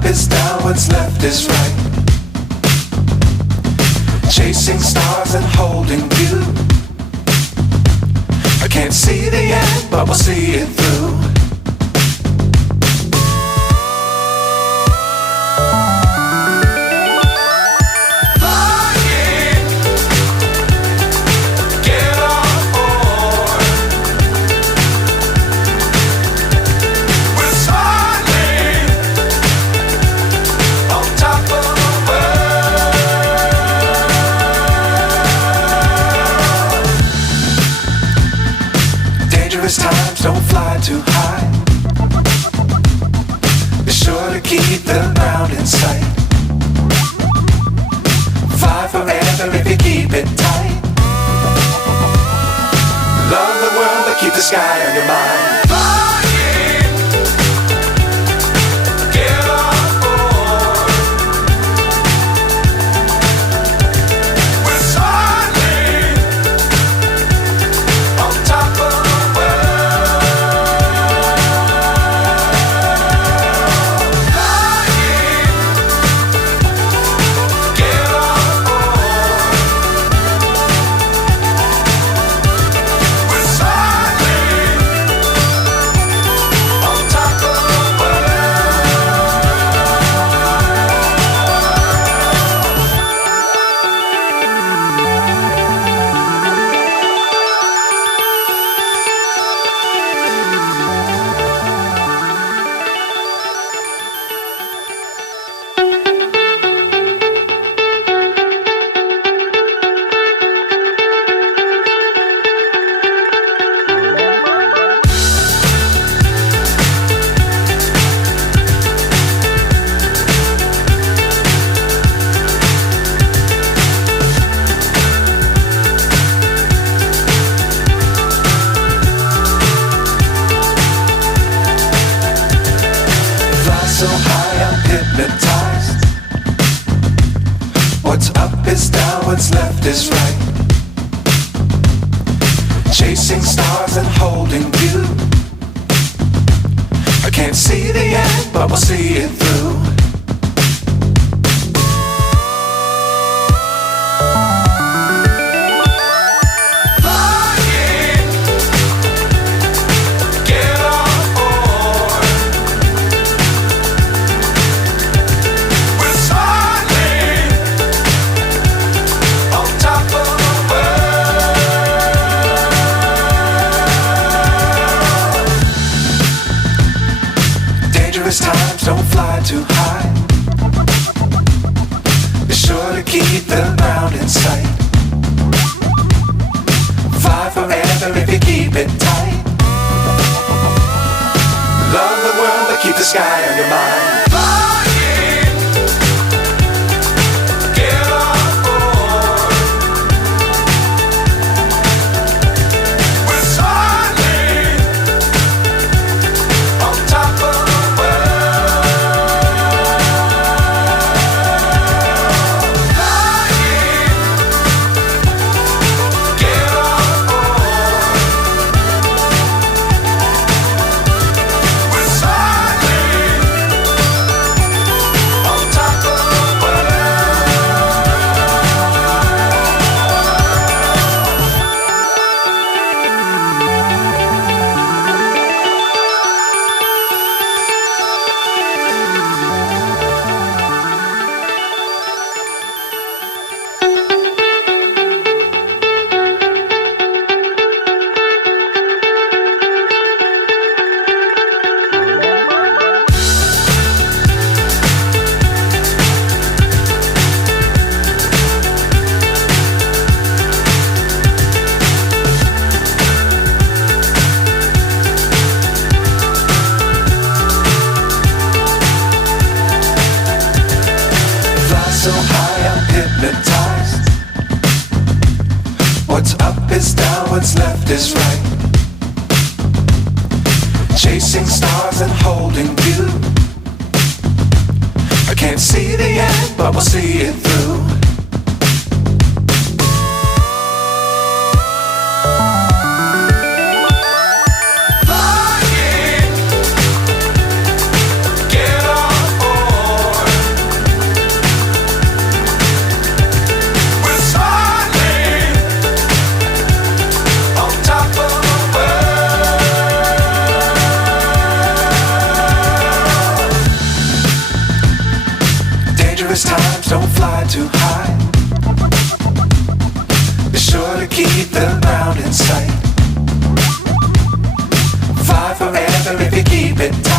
up is down, what's left is right. Chasing stars and holding you. I can't see the end, but we'll see it through. Times don't fly too high. Be sure to keep the ground in sight. Fly forever if you keep it tight. Love the world but keep the sky on your mind. So high I'm hypnotized. What's up is down, what's left is right. Chasing stars and holding you. I can't see the end, but we'll see it through. Times don't fly too high. Be sure to keep the ground in sight. Fly forever if you keep it tight. Love the world but keep the sky on your mind. So high I'm hypnotized. What's up is down, what's left is right. Chasing stars and holding you. I can't see the end, but we'll see it through. Flying, get on board. Dangerous times, don't fly too high. Be sure to keep the ground in sight. Fly forever if you keep it tight.